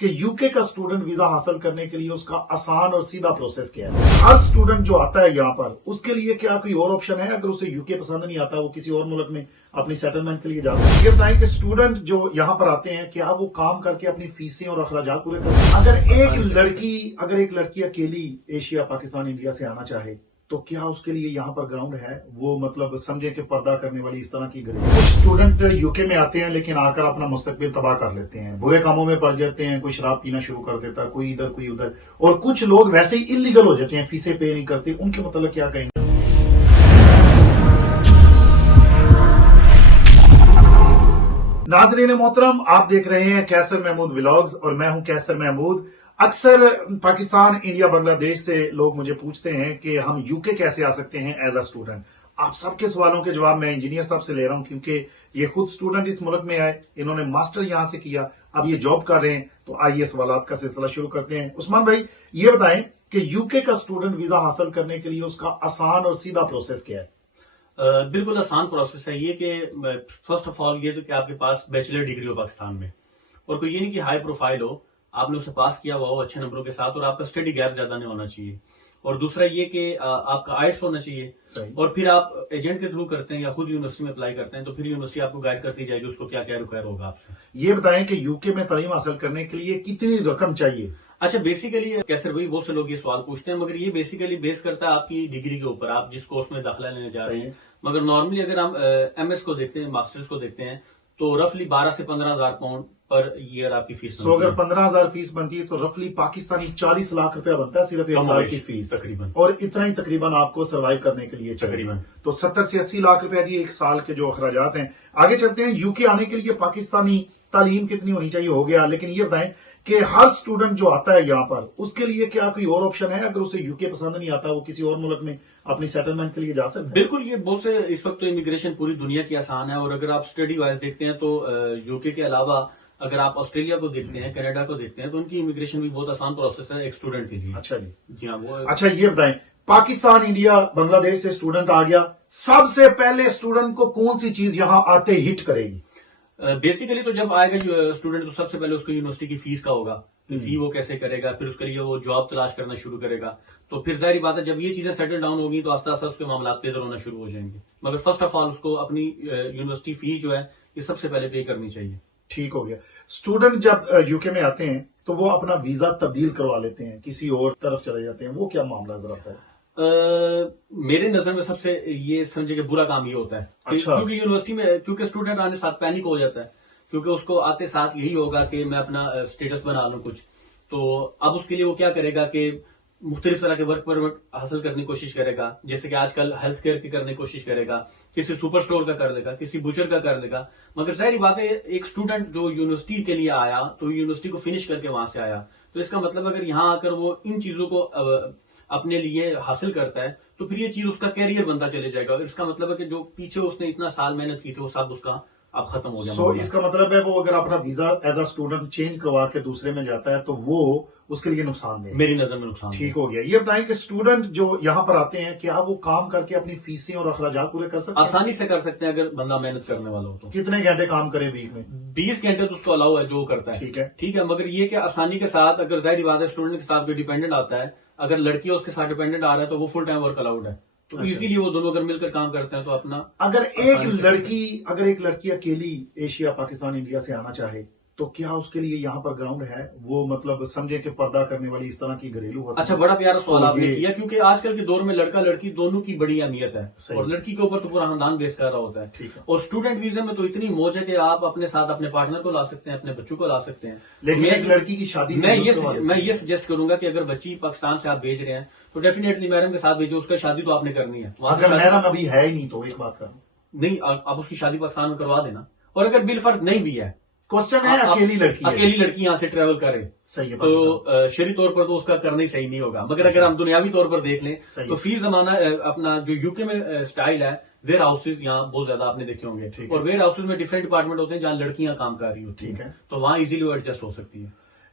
کہ یوکے کا student visa حاصل کرنے کے لیے اس کا آسان اور سیدھا پروسیس کیا ہے. ہر اسٹوڈنٹ جو آتا ہے یہاں پر اس کے لیے کیا کوئی اور آپشن ہے؟ اگر اسے یوکے پسند نہیں آتا وہ کسی اور ملک میں اپنی سیٹلمنٹ کے لیے جاتا ہے. یہ بتائیں کہ اسٹوڈنٹ جو یہاں پر آتے ہیں کیا وہ کام کر کے اپنی فیسیں اور اخراجات پورے کرتے ہیں؟ اگر ایک لڑکی اکیلی ایشیا، پاکستان، انڈیا سے آنا چاہے تو کیا اس کے لیے یہاں پر گراؤنڈ ہے؟ وہ مطلب سمجھے کہ پردہ کرنے والی اس طرح کی گھڑی. کچھ اسٹوڈنٹ یوکے میں آتے ہیں لیکن آ کر اپنا مستقبل تباہ کر لیتے ہیں، برے کاموں میں پڑ جاتے ہیں، کوئی شراب پینا شروع کر دیتا ہے، کوئی ادھر کوئی ادھر، اور کچھ لوگ ویسے ہی انلیگل ہو جاتے ہیں، فیسیں پے نہیں کرتے. ان کے متعلق کیا کہیں گے؟ ناظرین محترم، آپ دیکھ رہے ہیں کیسر محمود ولاگز اور میں ہوں کیسر محمود. اکثر پاکستان، انڈیا، بنگلہ دیش سے لوگ مجھے پوچھتے ہیں کہ ہم یوکے کیسے آ سکتے ہیں ایز اے اسٹوڈنٹ. آپ سب کے سوالوں کے جواب میں انجینئر صاحب سے لے رہا ہوں کیونکہ یہ خود اسٹوڈنٹ اس ملک میں آئے، انہوں نے ماسٹر یہاں سے کیا، اب یہ جاب کر رہے ہیں. تو آئیے سوالات کا سلسلہ شروع کرتے ہیں. عثمان بھائی یہ بتائیں کہ یوکے کا اسٹوڈنٹ ویزا حاصل کرنے کے لیے اس کا آسان اور سیدھا پروسیس کیا ہے؟ بالکل آسان پروسیس ہے یہ کہ فرسٹ آف آل یہ تو کہ آپ کے پاس بیچلر ڈگری ہو پاکستان میں، اور کوئی یہ نہیں کہ ہائی پروفائل ہو، آپ نے اسے پاس کیا ہوا ہو اچھے نمبروں کے ساتھ، اور آپ کا اسٹڈی گیپ زیادہ نہیں ہونا چاہیے. اور دوسرا یہ کہ آپ کا آئٹس ہونا چاہیے. اور پھر آپ ایجنٹ کے تھرو کرتے ہیں یا خود یونیورسٹی میں اپلائی کرتے ہیں تو پھر یونیورسٹی آپ کو گائیڈ کرتی جائے گی اس کو کیا کیا ریکوائر ہوگا آپ سے. یہ بتائیں کہ یوکے میں تعلیم حاصل کرنے کے لیے کتنی رقم چاہیے؟ اچھا، بیسیکلی کیسر بھائی بہت سے لوگ یہ سوال پوچھتے ہیں، مگر یہ بیسیکلی بیس کرتا ہے آپ کی ڈگری کے اوپر، آپ جس کورس میں داخلہ لینے جا رہے ہیں. مگر نارملی اگر ہم ایم ایس کو دیکھتے ہیں، ماسٹرز کو دیکھتے ہیں تو رفلی 12 سے 15,000 پاؤنڈ پر ایئر آپ کی فیس بنتی ہے. اگر 15,000 فیس بنتی ہے تو رفلی پاکستانی 40 لاکھ روپیہ بنتا ہے صرف ایک سال کی فیس تقریباً، اور اتنا ہی تقریباً آپ کو سروائیو کرنے کے لیے تقریباً تو 70 سے 80 لاکھ روپیہ جی ایک سال کے جو اخراجات ہیں. آگے چلتے ہیں، یوکے آنے کے لیے پاکستانی تعلیم کتنی ہونی چاہیے ہو گیا، لیکن یہ بتائیں کہ ہر اسٹوڈنٹ جو آتا ہے یہاں پر اس کے لیے کیا کوئی اور آپشن ہے؟ اگر اسے یوکے پسند نہیں آتا وہ کسی اور ملک میں اپنی سیٹلمنٹ کے لیے جا سکتا ہے؟ بالکل، یہ بہت سے اس وقت تو امیگریشن پوری دنیا کی آسان ہے، اور اگر آپ اسٹڈی وائز دیکھتے ہیں تو یوکے کے علاوہ اگر آپ آسٹریلیا کو دیکھتے ہیں، کینیڈا کو دیکھتے ہیں تو ان کی امیگریشن بھی بہت آسان پروسیس ہے ایک اسٹوڈنٹ کے لیے. اچھا جی ہاں. وہ اچھا یہ بتائیں، پاکستان، انڈیا، بنگلہ دیش سے اسٹوڈنٹ آ گیا، سب سے پہلے اسٹوڈنٹ کو کون سی چیز یہاں آتے ہٹ کرے گی؟ بیسیکلی تو جب آئے گا اسٹوڈنٹ تو سب سے پہلے اس کو یونیورسٹی کی فیس کا ہوگا، فی وہ کیسے کرے گا، پھر اس کے لیے وہ جاب تلاش کرنا شروع کرے گا. تو پھر ظاہری بات ہے جب یہ چیزیں سیٹل ڈاؤن ہوگی تو آہستہ آہستہ اس کے معاملات بہتر ہونا شروع ہو جائیں گے. مگر فرسٹ آف آل اس کو اپنی یونیورسٹی فی جو ہے یہ سب سے پہلے پے کرنی چاہیے. ٹھیک ہو گیا. اسٹوڈنٹ جب یوکے میں آتے ہیں تو وہ اپنا ویزا تبدیل کروا لیتے ہیں، کسی اور طرف چلے جاتے ہیں، وہ کیا معاملہ ذرا ہے؟ میرے نظر میں سب سے یہ سمجھے کہ برا کام یہ ہوتا ہے. اچھا. کیونکہ یونیورسٹی میں کیونکہ اسٹوڈنٹ آنے ساتھ پینک ہو جاتا ہے، کیونکہ اس کو آتے ساتھ یہی ہوگا کہ میں اپنا اسٹیٹس بنا لوں کچھ. تو اب اس کے لیے وہ کیا کرے گا کہ مختلف طرح کے ورک پرمٹ حاصل کرنے کی کوشش کرے گا، جیسے کہ آج کل ہیلتھ کیئر کی کرنے کی کوشش کرے گا، کسی سپر سٹور کا کر لے گا، کسی بچر کا کر لے گا. مگر ظاہری بات ہے ایک اسٹوڈنٹ جو یونیورسٹی کے لیے آیا تو یونیورسٹی کو فنش کر کے وہاں سے آیا، تو اس کا مطلب اگر یہاں آ کر وہ ان چیزوں کو اپنے لیے حاصل کرتا ہے تو پھر یہ چیز اس کا کیریئر بنتا چلے جائے گا. اور اس کا مطلب ہے کہ جو پیچھے اس نے اتنا سال محنت کی تھی وہ سب اس کا اب ختم ہو جائے. اس کا مطلب ہے وہ اگر اپنا visa as a student change کروا کے دوسرے میں جاتا ہے تو وہ اس کے لیے نقصان دہ. میری نظر میں نقصان. ٹھیک ہو گیا. یہ بتائیں کہ اسٹوڈنٹ جو یہاں پر آتے ہیں کیا وہ کام کر کے اپنی فیسیں اور اخراجات پورے کر سکتے ہیں؟ آسانی سے کر سکتے ہیں اگر بندہ محنت کرنے والا ہو تو. کتنے گھنٹے کام کرے ویک میں؟ 20 گھنٹے تو اس کو الاؤ ہے جو کرتا ہے. ٹھیک ہے. مگر یہ کہ آسانی کے ساتھ اگر ظاہری بات ہے اسٹوڈنٹ کے ساتھ کوئی ڈیپینڈنٹ آتا ہے، اگر لڑکی اس کے ساتھ ڈیپینڈنٹ آ رہا ہے تو وہ فل ٹائم ورک الاؤڈ ہے. تو اسی لیے وہ دونوں اگر مل کر کام کرتے ہیں تو اپنا. اگر ایک لڑکی اکیلی ایشیا، پاکستان، انڈیا سے آنا چاہے تو کیا اس کے لیے یہاں پر گراؤنڈ ہے؟ وہ مطلب سمجھے کہ پردہ کرنے والی اس طرح کی گھریلو ہوتی ہے. اچھا، بڑا پیارا سوال آپ نے کیا، کیونکہ آج کل کے دور میں لڑکا لڑکی دونوں کی بڑی اہمیت ہے، اور لڑکی کے اوپر تو پورا خاندان بیس کر رہا ہوتا ہے. اور اسٹوڈنٹ ویزے میں تو اتنی موج ہے کہ آپ اپنے ساتھ اپنے پارٹنر کو لا سکتے ہیں، اپنے بچوں کو لا سکتے ہیں. لیکن ایک لڑکی کی شادی میں یہ سجیسٹ کروں گا کہ اگر بچی پاکستان سے آپ بھیج رہے ہیں تو ڈیفینیٹلی محرم کے ساتھ بھیجو. اس کا شادی تو آپ نے کرنی ہے. اگر محرم ابھی ہے ہی نہیں تو ایک بات کروں نہیں، آپ اس کی شادی پاکستان میں کروا دینا. اور اگر بالفرض نہیں بھی ہے، کوسچن ہے اکیلی لڑکی یہاں سے ٹریول کرے تو شرعی طور پر تو اس کا کرنا ہی صحیح نہیں ہوگا. مگر اگر ہم دنیاوی طور پر دیکھ لیں تو فی زمانہ اپنا جو یوکے میں اسٹائل ہے، ویئر ہاؤسز یہاں بہت زیادہ آپ نے دیکھے ہوں گے، اور ویئر ہاؤسز میں ڈفرینٹ ڈپارٹمنٹ ہوتے ہیں جہاں لڑکیاں کام کر رہی ہوتی ہیں، تو وہاں ایزیلی وہ ایڈجسٹ ہو سکتی ہے.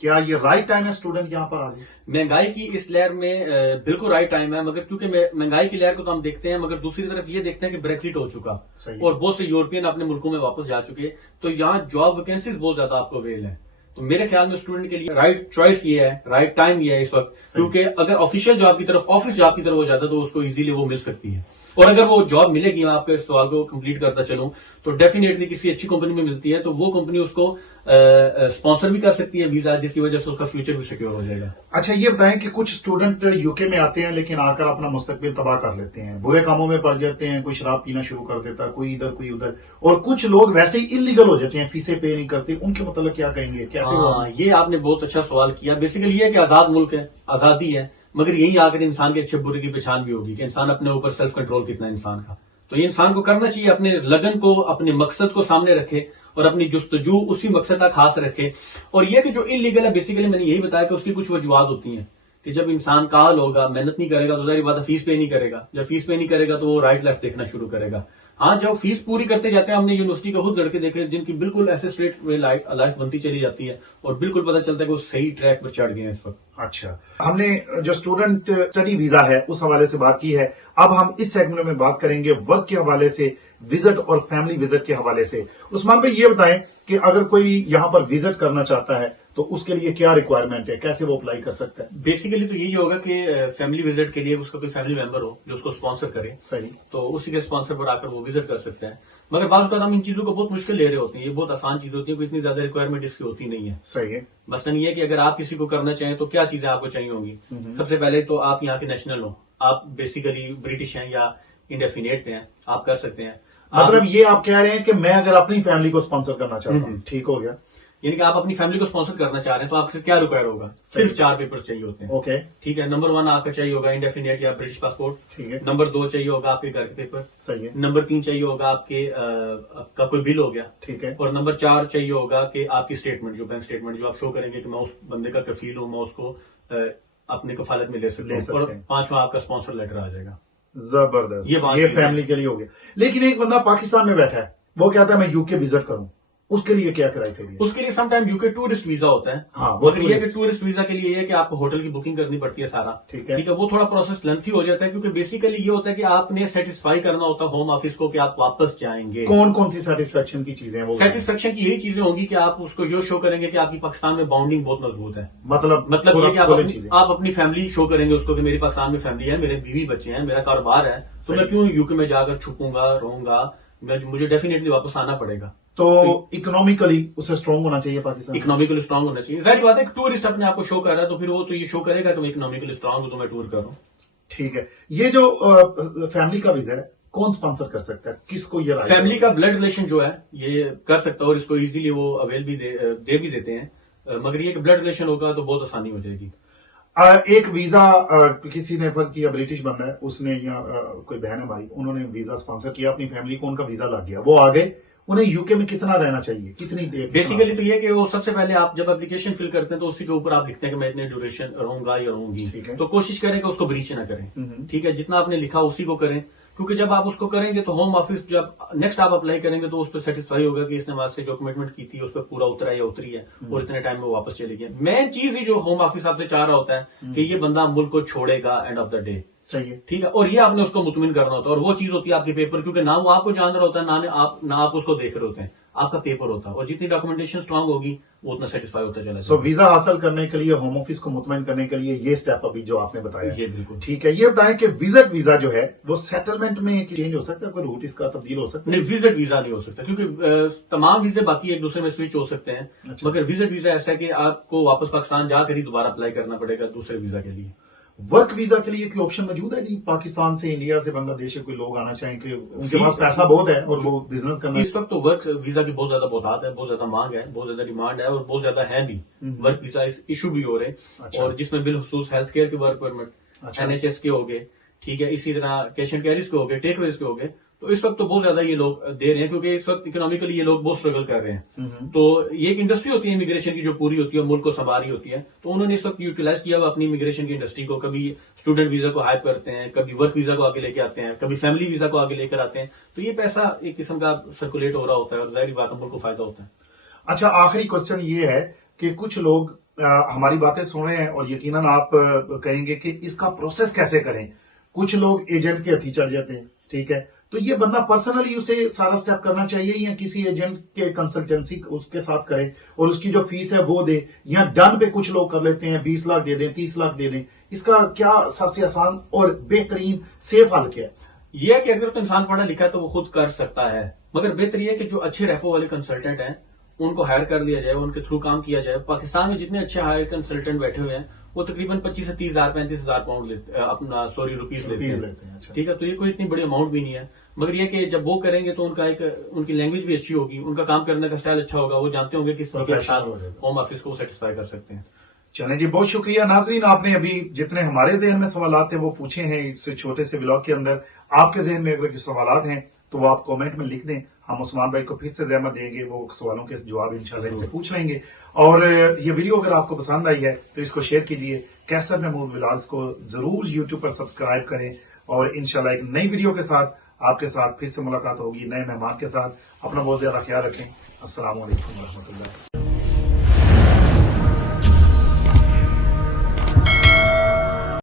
کیا یہ رائٹ ٹائم ہے اسٹوڈنٹ یہاں پر آ جائے؟ مہنگائی کی اس لہر میں بالکل رائٹ ٹائم ہے, مگر کیونکہ مہنگائی کی لہر کو تو ہم دیکھتے ہیں, مگر دوسری طرف یہ دیکھتے ہیں کہ بریکزٹ ہو چکا اور بہت سے یورپین اپنے ملکوں میں واپس جا چکے, تو یہاں جاب ویکینسیز بہت زیادہ آپ کو اویل ہیں. تو میرے خیال میں اسٹوڈنٹ کے لیے رائٹ چوائس یہ ہے, رائٹ ٹائم یہ ہے اس وقت, کیونکہ اگر آفیشیل جاب کی طرف, آفس جاب کی طرف ہو جاتا تو اس کو ایزیلی وہ مل سکتی ہے. اور اگر وہ جاب ملے گی, میں آپ کے سوال کو کمپلیٹ کرتا چلوں, تو ڈیفینیٹلی کسی اچھی کمپنی میں ملتی ہے تو وہ کمپنی اس کو اسپانسر بھی کر سکتی ہے ویزا, جس کی وجہ سے اس کا فیوچر بھی سیکیور ہو جائے گا. اچھا یہ بتائیں کہ کچھ اسٹوڈنٹ یوکے میں آتے ہیں لیکن آ کر اپنا مستقبل تباہ کر لیتے ہیں, برے کاموں میں پڑ جاتے ہیں, کوئی شراب پینا شروع کر دیتا ہے, کوئی ادھر کوئی ادھر, اور کچھ لوگ ویسے ہی انلیگل ہو جاتے ہیں, فیسیں پے نہیں کرتے, ان کے متعلق کیا کہیں گے, کیسے؟ یہ آپ نے بہت اچھا سوال کیا. بیسیکلی یہ ہے کہ آزاد ملک ہے, آزادی ہے, مگر یہی آ کر انسان کے اچھے برے کی پہچان بھی ہوگی کہ انسان اپنے اوپر سیلف کنٹرول کتنا ہے انسان کا. تو یہ انسان کو کرنا چاہیے, اپنے لگن کو, اپنے مقصد کو سامنے رکھے اور اپنی جستجو اسی مقصد کا خاص رکھے. اور یہ کہ جو انلیگل ہے, بیسیکلی میں نے یہی بتایا کہ اس کی کچھ وجوہات ہوتی ہیں کہ جب انسان کال ہوگا, محنت نہیں کرے گا تو ظاہر بات ہے فیس پے نہیں کرے گا, جب فیس پے نہیں کرے گا تو وہ رائٹ لیفٹ دیکھنا شروع کرے گا. ہاں جب فیس پوری کرتے جاتے ہیں, ہم نے یونیورسٹی کے خود لڑکے دیکھے جن کی بالکل ایسے اسٹریٹ لائف بنتی چلی جاتی ہے اور بالکل پتہ چلتا ہے کہ وہ صحیح ٹریک پر چڑھ گئے ہیں اس وقت. اچھا, ہم نے جو اسٹوڈنٹ اسٹڈی ویزا ہے اس حوالے سے بات کی ہے. اب ہم اس سیگمنٹ میں بات کریں گے ورک کے حوالے سے, وزٹ اور فیملی وزٹ کے حوالے سے. عثمان بھائی یہ بتائیں کہ اگر کوئی یہاں پر وزٹ کرنا چاہتا ہے تو اس کے لیے کیا ریکوائرمنٹ ہے, کیسے وہ اپلائی کر سکتا ہے؟ بیسیکلی تو یہی ہوگا کہ فیملی وزٹ کے لیے اس کا کوئی فیملی ممبر ہو جو اس کو اسپانسر کرے, صحیح, تو اسی کے اسپانسر پر آ کر وہ وزٹ کر سکتے ہیں. مگر بعض اوقات ہم ان چیزوں کو بہت مشکل لے رہے ہوتے ہیں, یہ بہت آسان چیز ہوتی ہے, کوئی اتنی زیادہ ریکوائرمنٹ اس کی ہوتی نہیں ہے. صحیح ہے. مثلاً یہ کہ اگر آپ کسی کو کرنا چاہیں تو کیا چیزیں آپ کو چاہیے ہوں گی. سب سے پہلے تو آپ یہاں کے نیشنل ہوں, آپ بیسیکلی برٹش ہیں یا انڈیفینیٹ ہیں, آپ کر سکتے ہیں. مطلب یہ آپ کہہ رہے ہیں کہ میں اگر اپنی فیملی کو اسپانسر کرنا چاہتا ہوں, ٹھیک ہو گیا, یعنی کہ آپ اپنی فیملی کو اسپانسر کرنا چاہ رہے ہیں تو آپ سے کیا ریکوائر ہوگا, صرف 4 پیپرز چاہیے ہوتے ہیں. اوکے, ٹھیک ہے. نمبر 1 آپ کا چاہیے ہوگا انڈیفینیٹ یا برٹش پاسپورٹ. ٹھیک ہے, نمبر 2 چاہیے ہوگا آپ کے گھر کے پیپر. صحیح ہے, نمبر 3 چاہیے ہوگا آپ کے کا کوئی بل ہو گیا. ٹھیک ہے, اور نمبر 4 چاہیے ہوگا کہ آپ کی اسٹیٹمنٹ, جو بینک اسٹیٹمنٹ جو آپ شو کریں گے کہ میں اس بندے کا کفیل ہوں, میں اس کو اپنے کفالت میں لے سکتا ہوں. اور 5واں آپ کا اسپانسر لیٹر آ جائے گا. زبردست, یہ فیملی کے لیے ہو گیا. لیکن ایک بندہ پاکستان میں بیٹھا ہے, وہ کہتا ہے میں یوکے وزٹ کروں, اس کے لیے کیا کرائیٹیریا؟ اس کے لیے some time UK tourist visa ہوتا ہے. ہاں, مگر یہ کہ ٹورسٹ ویزا کے لیے یہ ہے کہ آپ کو ہوٹل کی بکنگ کرنی پڑتی ہے سارا. ٹھیک ہے, وہ تھوڑا پروسیس لینتھی ہو جاتا ہے, کیونکہ بیسیکلی یہ ہوتا ہے کہ آپ نے سیٹسفائی کرنا ہوتا ہے ہوم آفس کو کہ آپ واپس جائیں گے. کون کون سی سیٹسفیکشن کی چیزیں ہیں؟ سیٹسفیکشن کی یہی چیزیں ہوں گی کہ آپ اس کو یہ شو کریں گے کہ آپ کی پاکستان میں باؤنڈنگ بہت مضبوط ہے. مطلب یہ کہ آپ اپنی فیملی شو کریں گے اس کو کہ میری پاکستان میں فیملی ہے, میرے بیوی بچے ہیں, میرا کاروبار ہے, تو میں کیوں یوکے میں جا کر چھپوں گا, رہوں گا, مجھے ڈیفینیٹلی واپس آنا پڑے گا. تو اکنامیکلی اسے اسٹرانگ ہونا چاہیے پاکستان, اکنامیکلی اسٹرانگ ہونا چاہیے. ظاہر بات ہے کہ ٹورسٹ اپنے آپ کو شو کر رہا ہے تو پھر وہ تو یہ شو کرے گا کہ میں اکنامیکلی اسٹرانگ ہوں تو میں ٹور کر رہا ہوں. ٹھیک ہے. یہ جو فیملی کا ویزا ہے کون اسپانسر کر سکتا ہے, کس کو یہ رائٹ؟ فیملی کا بلڈ ریلیشن جو ہے یہ کر سکتا ہے اور اس کو ایزیلی وہ اویل بھی دے بھی دیتے ہیں, مگر یہ کہ بلڈ ریلیشن ہوگا تو بہت آسانی ہو جائے گی. ایک ویزا کسی نے فرض کیا برٹش بندہ ہے, اس نے یا کوئی بہن ہے بھائی, انہوں نے ویزا اسپانسر کیا اپنی فیملی کو, ان کا ویزا لگ گیا, وہ آگے, انہیں یوکے میں کتنا رہنا چاہیے, کتنی دیر؟ بیسیکلی تو یہ کہ وہ سب سے پہلے آپ جب اپلیکیشن فل کرتے ہیں تو اسی کے اوپر آپ لکھتے ہیں کہ میں اتنے ڈیوریشن رہوں گا یا رہوں گی, تو کوشش کریں کہ اس کو بریچ نہ کریں. ٹھیک ہے, جتنا آپ نے لکھا اسی کو کریں, کیونکہ جب آپ اس کو کریں گے تو ہوم آفس جب نیکسٹ آپ اپلائی کریں گے تو اس پہ سیٹسفائی ہوگا کہ اس نے وہاں سے جو کمٹمنٹ کی تھی اس پہ پورا اترا یا اتری ہے اور اتنے ٹائم میں واپس چلے گیا. مین چیز ہی جو ہوم آفس آپ سے چاہ رہا ہوتا ہے کہ یہ بندہ ملک کو چھوڑے گا اینڈ آف دا ڈے. صحیح ہے, ٹھیک ہے, اور یہ آپ نے اس کو مطمئن کرنا ہوتا ہے, اور وہ چیز ہوتی ہے آپ کے پیپر, کیونکہ نہ وہ آپ کو جان رہا ہوتا ہے نہ آپ اس کو دیکھ رہے ہوتے ہیں, آپ کا پیپر ہوتا ہے, اور جتنی ڈاکومنٹیشن اسٹرانگ ہوگی وہ اتنا سیٹسفائی ہوتا چلا جائے. ویزا حاصل کرنے کے لیے ہوم آفس کو مطمئن کرنے کے لیے یہ اسٹیپ ابھی جو آپ نے بتایا, یہ بالکل ٹھیک ہے. یہ بتائیں کہ وزٹ ویزا جو ہے وہ سیٹلمنٹ میں چینج ہو سکتا ہے, کوئی روٹ اس کا تبدیل ہو سکتا ہے؟ نہیں, وزٹ ویزا نہیں ہو سکتا, کیونکہ تمام ویزے باقی ایک دوسرے میں سوئچ ہو سکتے ہیں, مگر وزٹ ویزا ایسا ہے کہ آپ کو واپس پاکستان جا کر ہی دوبارہ اپلائی کرنا پڑے گا دوسرے ویزا کے لیے. ورک ویزا کے لیے کوئی آپشن موجود ہے جی؟ پاکستان سے, انڈیا سے, بنگلہ دیش سے کوئی لوگ آنا چاہیں کہ ان کے پاس پیسہ بہت ہے اور وہ بزنس کرنا, اس وقت تو ورک ویزا کی بہت زیادہ بہتات ہے, بہت زیادہ مانگ ہے, بہت زیادہ ڈیمانڈ ہے اور بہت زیادہ ہے بھی. ورک ویزا ایشو بھی ہو رہے, اور جس میں بالخصوص ہیلتھ کیئر کے ورک پرمٹ, NHS کے ہو گئے, ٹھیک ہے, اسی طرح کیش اینڈ کیریز کے ہو گئے, ٹیک اویز کے ہو گئے, تو اس وقت تو بہت زیادہ یہ لوگ دے رہے ہیں کیونکہ اس وقت اکنامیکلی یہ لوگ بہت اسٹرگل کر رہے ہیں. تو یہ ایک انڈسٹری ہوتی ہے امیگریشن کی جو پوری ہوتی ہے ملک کو سنبھال رہی ہوتی ہے. تو انہوں نے اس وقت یوٹیلائز کیا ہوا اپنی امیگریشن کی انڈسٹری کو. کبھی اسٹوڈنٹ ویزا کو ہائپ کرتے ہیں, کبھی ورک ویزا کو آگے لے کے آتے ہیں, کبھی فیملی ویزا کو آگے لے کر آتے ہیں. تو یہ پیسہ ایک قسم کا سرکولیٹ ہو رہا ہوتا ہے اور ظاہری بات ہے ملک کو فائدہ ہوتا ہے. اچھا, آخری کوشچن یہ ہے کہ کچھ لوگ ہماری باتیں سن رہے ہیں اور یقیناً آپ کہیں گے کہ اس کا پروسیس کیسے کریں. کچھ لوگ ایجنٹ کے ہتھی چڑھ جاتے ہیں, ٹھیک ہے, تو یہ بندہ پرسنلی اسے سارا سٹیپ کرنا چاہیے یا کسی ایجنٹ کے کنسلٹنسی اس کے ساتھ کرے اور اس کی جو فیس ہے وہ دے, یا ڈن پہ کچھ لوگ کر لیتے ہیں 20 لاکھ دے دیں 30 لاکھ دے دیں. اس کا کیا سب سے آسان اور بہترین سیف حل کیا ہے؟ یہ ہے کہ اگر تو انسان پڑھا لکھا ہے تو وہ خود کر سکتا ہے, مگر بہتر یہ ہے کہ جو اچھے ریپو والے کنسلٹنٹ ہیں ان کو ہائر کر لیا جائے, ان کے تھرو کام کیا جائے. پاکستان میں جتنے اچھے ہائر کنسلٹنٹ بیٹھے ہوئے ہیں وہ تقریباً 25 سے 30 ہزار 35 ہزار پاؤنڈ اپنا روپیز لیتے ہیں. ٹھیک ہے, تو یہ کوئی اتنی بڑی اماؤنٹ بھی نہیں ہے, مگر یہ کہ جب وہ کریں گے تو ان کی لینگویج بھی اچھی ہوگی, ان کا کام کرنے کا اسٹائل اچھا ہوگا, وہ جانتے ہوں گے کس طرح کے ساتھ ہوم آفس کو سیٹسفائی کر سکتے ہیں. چلیں جی, بہت شکریہ. ناظرین, آپ نے ابھی جتنے ہمارے ذہن میں سوالات ہیں وہ پوچھے ہیں اس چھوٹے سے ولاگ کے اندر. آپ کے ذہن میں اگر کوئی سوالات ہیں تو وہ آپ کومنٹ میں لکھ دیں, ہم عثمان بھائی کو پھر سے زحمت دیں گے, وہ سوالوں کے جواب انشاءاللہ ان سے پوچھ لیں گے. اور یہ ویڈیو اگر آپ کو پسند آئی ہے تو اس کو شیئر کیجیے. کیسر محمود ولاگز کو ضرور یوٹیوب پر سبسکرائب کریں, اور انشاءاللہ ایک نئی ویڈیو کے ساتھ آپ کے ساتھ پھر سے ملاقات ہوگی نئے مہمان کے ساتھ. اپنا بہت زیادہ خیال رکھیں. السلام علیکم ورحمۃ اللہ.